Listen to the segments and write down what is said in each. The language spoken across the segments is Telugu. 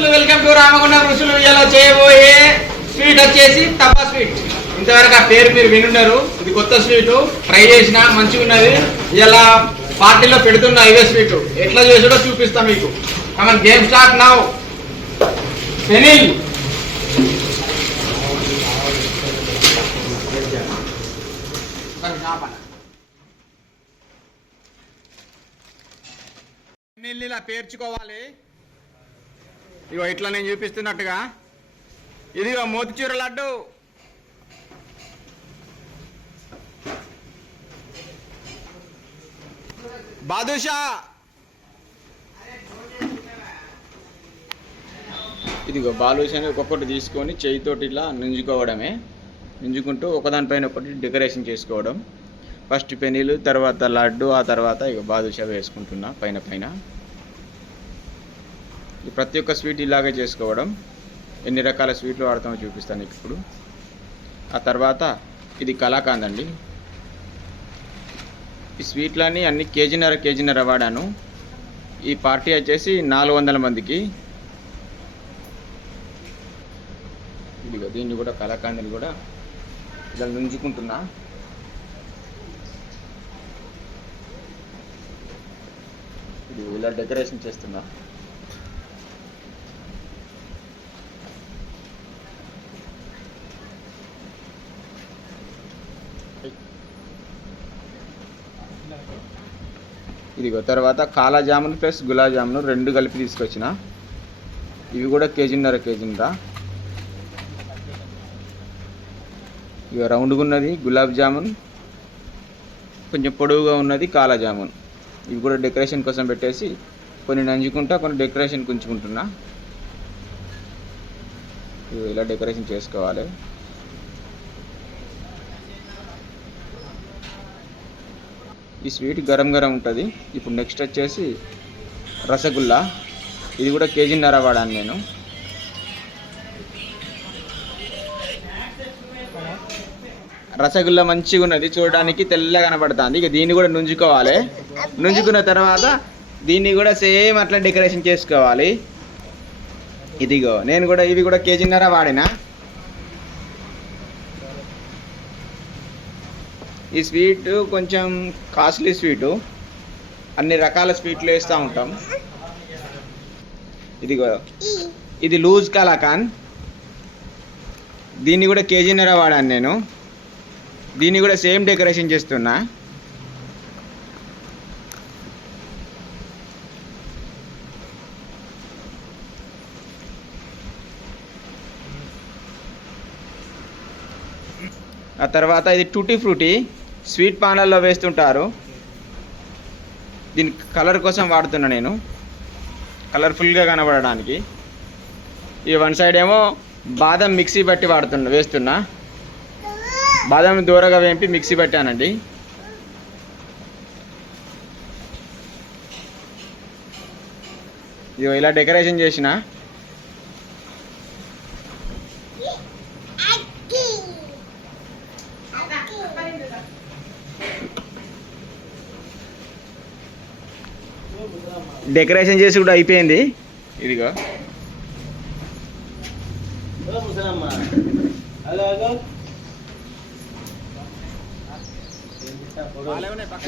దోస్తులు వెల్కమ్ టు రామగుండం రుచులు. ఇలా చేయబోయే స్వీట్ వచ్చేసి తపా స్వీట్. ఇంతవరకు ఆ పేరు మీరు వినున్నారు. ఇది కొత్త స్వీట్, ట్రై చేసిన మంచిగా ఉన్నది. ఇలా పార్టీలో పెడుతున్న ఇవే స్వీట్ ఎట్లా చేసాడో చూపిస్తాం మీకు. Come on game start now. పెనిల్ ఇలా పేర్చుకోవాలి. ఇగో ఇట్లా నేను చూపిస్తున్నట్టుగా. ఇదిగో మోతిచూర లడ్డు, బాదుషా, ఇదిగో బాదుషాని ఒక్కొక్కటి తీసుకొని చేయితోటి ఇలా నుంచుకోవడమే. నుంచుకుంటూ ఒకదానిపైన ఒకటి డెకరేషన్ చేసుకోవడం. ఫస్ట్ పెనీలు, తర్వాత లడ్డు, ఆ తర్వాత ఇక బాదుషా వేసుకుంటున్నా పైన పైన. ప్రతి ఒక్క స్వీట్ ఇలాగే చేసుకోవడం. ఎన్ని రకాల స్వీట్లు వాడతామో చూపిస్తాను ఇప్పుడు. ఆ తర్వాత ఇది కలాకాంద్ అండి. ఈ స్వీట్లన్నీ అన్ని కేజీన్నర వాడాను. ఈ పార్టీ వచ్చేసి 400 మందికి. ఇదిగో దీన్ని కూడా కలాకాంద్ని కూడా ఇలా నుంచుకుంటున్నా. ఇది ఇలా డెకరేషన్ చేస్తున్నా. ఇదిగో తర్వాత కాలా జామున్ ప్లస్ గులాబ్ జామున్ 2 కలిపి తీసుకొచ్చిన. ఇవి కూడా కేజీన్నర. ఇక రౌండ్గా ఉన్నది గులాబ్ జామున్, కొంచెం పొడవుగా ఉన్నది కాలా జామున్. ఇవి కూడా డెకరేషన్ కోసం పెట్టేసి కొన్ని నంచుకుంటా, కొన్ని డెకరేషన్ ఉంచుకుంటున్నా. ఇవి ఇలా డెకరేషన్ చేసుకోవాలి. ఈ స్వీట్ గరం ఉంటుంది. ఇప్పుడు నెక్స్ట్ వచ్చేసి రసగుల్లా. ఇది కూడా కేజీన్నర వాడాను నేను. రసగుల్లా మంచిగా ఉన్నది, చూడడానికి తెల్లగా కనబడుతుంది. ఇక దీన్ని కూడా నుంచుకోవాలి. నుంచుకున్న తర్వాత దీన్ని కూడా సేమ్ అట్లా డెకరేషన్ చేసుకోవాలి. ఇదిగో నేను కూడా ఇవి కూడా కేజీన్నర వాడినా. ఈ స్వీట్ కొంచెం కాస్ట్లీ స్వీటు. అన్ని రకాల స్వీట్లు వేస్తూ ఉంటాం. ఇదిగో ఇది లూజ్ కలాకాండ్. దీన్ని కూడా కేజీన్నర వాడాను నేను. దీన్ని కూడా సేమ్ డెకరేషన్ చేస్తున్నా. ఆ తర్వాత ఇది టూటీ ఫ్రూటీ. స్వీట్ పానల్లో వేస్తుంటారు. దీని కలర్ కోసం వాడుతున్నా నేను, కలర్ఫుల్గా కనబడడానికి. ఈ వన్ సైడ్ ఏమో బాదం మిక్సీ బట్టి వేస్తున్నా. బాదం దూరగా వేంపి మిక్సీ పెట్టానండి. ఇది ఇలా డెకరేషన్ చేసిన. డెకరేషన్ చేసి కూడా అయిపోయింది. ఇదిగో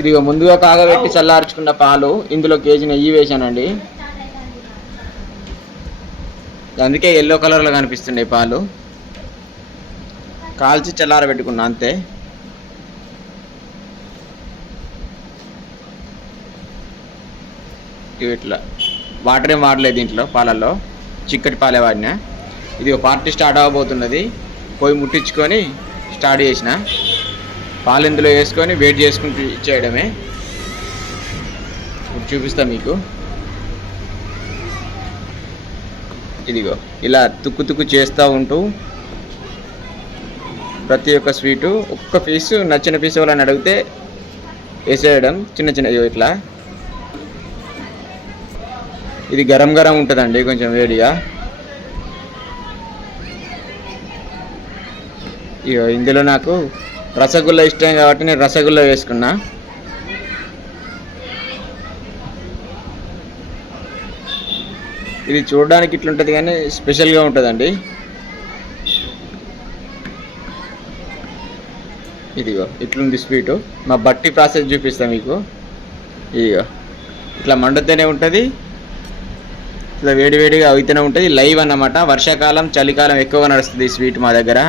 ఇదిగో ముందుగా కాగబెట్టి చల్లార్చుకున్న పాలు, ఇందులో కేజీ నెయ్యి వేసానండి. అందుకే ఎల్లో కలర్లో కనిపిస్తున్నాయి పాలు. కాల్చి చల్లారబెట్టుకున్నా అంతే. ఇట్లా వాటర్ ఏం వాడలేదు దీంట్లో, పాలల్లో చిక్కటి పాలే వాడినా. ఇది ఒక పార్టీ స్టార్ట్ అవ్వబోతున్నది. పొయ్యి ముట్టించుకొని స్టార్ట్ చేసిన. పాలు ఇందులో వేసుకొని వెయిట్ చేసుకుంటూ ఇచ్చేయడమే. ఇప్పుడు చూపిస్తా మీకు. ఇదిగో ఇలా తుక్కు చేస్తూ ఉంటూ ప్రతి ఒక్క స్వీటు ఒక్క పీసు నచ్చిన పీసు వాళ్ళని అడిగితే వేసేయడం. చిన్న ఇట్లా. ఇది గరం ఉంటుందండి, కొంచెం వేడిగా. ఇగో ఇందులో నాకు రసగుల్లా ఇష్టం కాబట్టి నేను రసగుల్లా వేసుకున్నా. ఇది చూడడానికి ఇట్లుంటుంది కానీ స్పెషల్గా ఉంటుందండి. ఇదిగో ఇట్లుంది స్వీటు. మా బట్టి ప్రాసెస్ చూపిస్తాం మీకు. ఇదిగో ఇట్లా మండుతూనే ఉంటుంది, ఇట్లా వేడివేడిగా అవుతూనే ఉంటుంది. లైవ్ అన్నమాట. వర్షాకాలం చలికాలం ఎక్కువగా నడుస్తుంది ఈ స్వీట్ మా దగ్గర.